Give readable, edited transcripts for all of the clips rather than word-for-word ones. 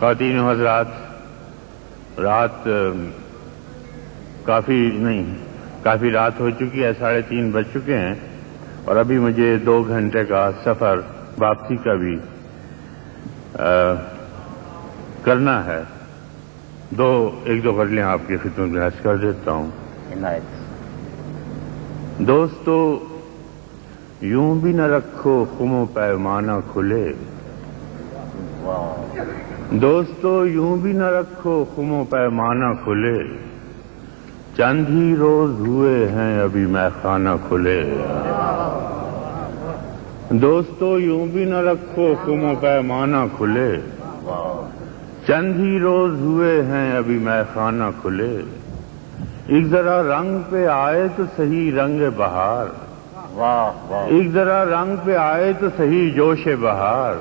خواتین و حضرات، رات کافی رات ہو چکی ہے، 3:30 بج چکے ہیں اور ابھی مجھے 2 گھنٹے کا سفر واپسی کا بھی کرنا ہے۔ ایک دو غزلیں آپ کی خدمت میں عرض کر دیتا ہوں۔ دوستو یوں بھی نہ رکھو خم و پیمانہ کھلے، دوستو یوں بھی نہ رکھو خم و پیمانہ کھلے، چند ہی روز ہوئے ہیں ابھی میخانہ کھلے۔ دوستو یوں بھی نہ رکھو خم و پیمانہ کھلے، چند ہی روز ہوئے ہیں ابھی میخانہ کھلے، ایک ذرا رنگ پہ آئے تو صحیح رنگ بہار، ایک ذرا رنگ پہ آئے تو صحیح جوش بہار،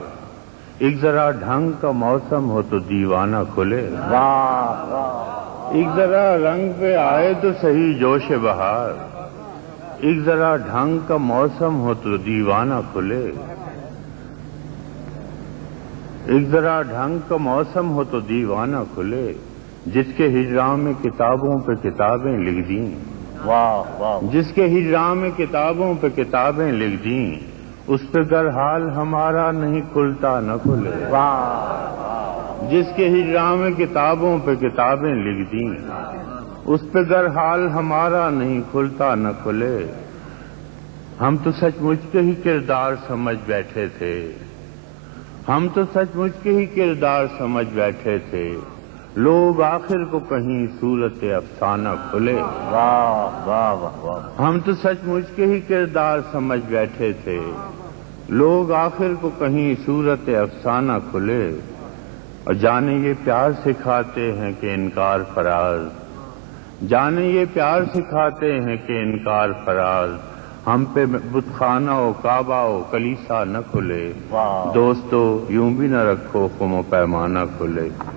ایک ذرا ڈھنگ کا موسم ہو تو دیوانہ کھلے، ایک ذرا رنگ پہ آئے تو صحیح جوش بہار، ایک ذرا ڈھنگ کا موسم ہو تو دیوانہ کھلے، ایک ذرا ڈھنگ کا موسم ہو تو دیوانہ کھلے، جس کے ہجراں میں کتابوں پہ کتابیں لکھ دیں، جس کے ہجراں میں کتابوں پہ کتابیں لکھ دیں، اس پہ گر حال ہمارا نہیں کھلتا نہ کھلے، جس کے ہجراں میں کتابوں پہ کتابیں لکھ دیں، اس پہ گر حال ہمارا نہیں کھلتا نہ کھلے، ہم تو سچ مچ کے ہی کردار سمجھ بیٹھے تھے، ہم تو سچ مچ کے ہی کردار سمجھ بیٹھے تھے، لوگ آخر کو کہیں صورت افسانہ کھلے، ہم تو سچ مچ کے ہی کردار سمجھ بیٹھے تھے، لوگ آخر کو کہیں صورت افسانہ کھلے، اور جانے یہ پیار سکھاتے ہیں کہ انکار فراز، جانے یہ پیار سکھاتے ہیں کہ انکار فراز، ہم پہ بت خانہ و کعبہ و کلیسا نہ کھلے، دوستو یوں بھی نہ رکھو خم و پیمانہ کھلے۔